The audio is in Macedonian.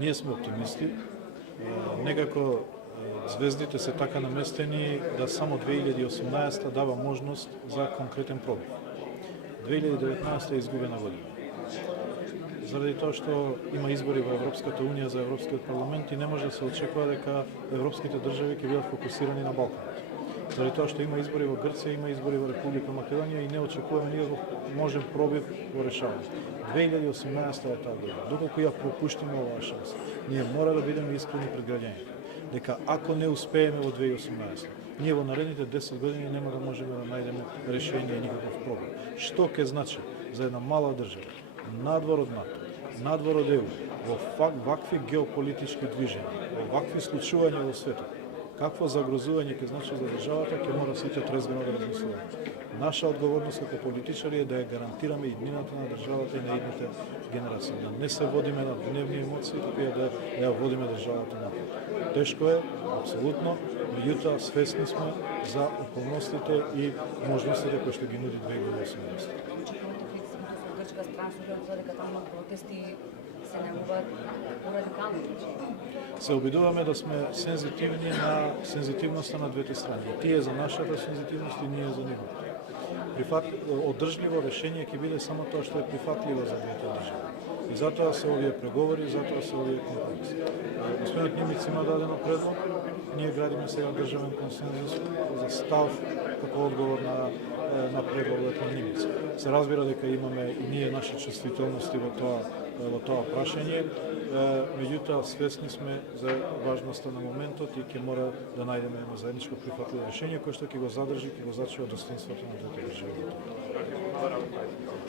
Ние сме оптимисти. Некако звездите се така наместени да само 2018 дава можност за конкретен пробив. 2019 е изгубена година. Заради тоа што има избори во Европската Унија за Европскиот парламент и не може да се очекува дека европските држави ќе бидат фокусирани на Балканот. Заради тоа што има избори во Грција, има избори во Република Македонија и не очекуваме никаков можен пробив во решавање. 2018 е таа година. Доколку ја пропуштиме оваа шанса, ние мора да бидеме искрени пред граѓаните. Дека ако не успееме во 2018, ние во наредните 10 години нема да можеме да најдеме решение и никаков пробив. Што ќе значи за една мала држава, надвор од НАТО, надвор од ЕУ, во вакви геополитички движења, во вакви случувања во светот, какво загрозување ќе значи за државата, ќе мора сите трезвено да размислуваме. Наша одговорност како политичари е да ја гарантираме иднината на државата и на идните генерации. Да не се водиме на гневни емоции, туку да ја водиме државата напред. Тешко е, апсолутно, меѓутоа свесни сме за околностите и можностите кои што ги нуди 2018. Грчка страна сушува дека таму протести се најавуваат порадикални. Се обидуваме да сме сензитивни на сензитивноста на двете страни. Тие за нашата сензитивност и ние за неговата. Одржливо решение ќе биде само тоа што е прифатливо за двете држави. И затоа се овие преговори, затоа се овие компромиси. Господинот Нимиц има дадено предлог, ние градиме сега државен консензус за став како одговор на предлогот на Нимиц. Се разбира дека имаме и ние наши чувствителности во тоа прашање, меѓутоа свесни сме за важноста на моментот и ќе мора да најдеме едно заедничко прифатливо решение кое што ќе го задржи, ќе го зачува достоинството на двете држави.